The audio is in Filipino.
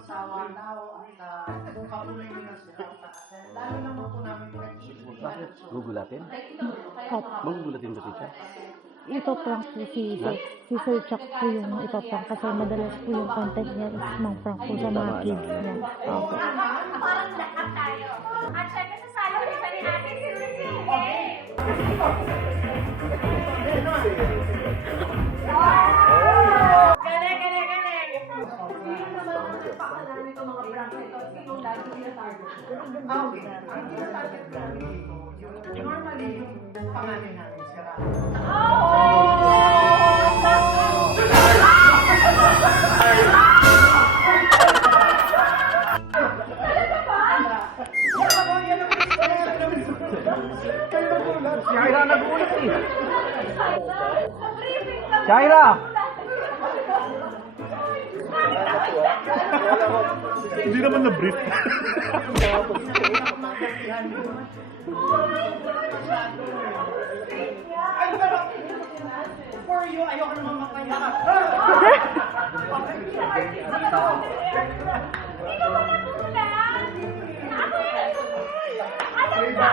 magsawa tao at patuloy nila sila. Lalo naman po namin pinag-iibigan. Gugulatin? Opo. Magugulatin ba siya? Ipaprank po si Sir Chuck po yung ipaprank kasi madalas po yung content niya is mang-prank po sa mga kids niya. Opo. Parang lahat tayo. At syempre sasalo rin pa rin natin si Lucy. Galing, galing, galing. Sino naman ang pakalanan nito mga prank ito? Sino lagi nila-target? Okay. Ang nila-target namin dito, yung normally yung pangalan namin si Rana. Shaira, nag-uulit eh! Shaira! Hindi naman na-brief. For you, ayoko naman makaya. Sino ba nagulat? Ako yun. Alam ba?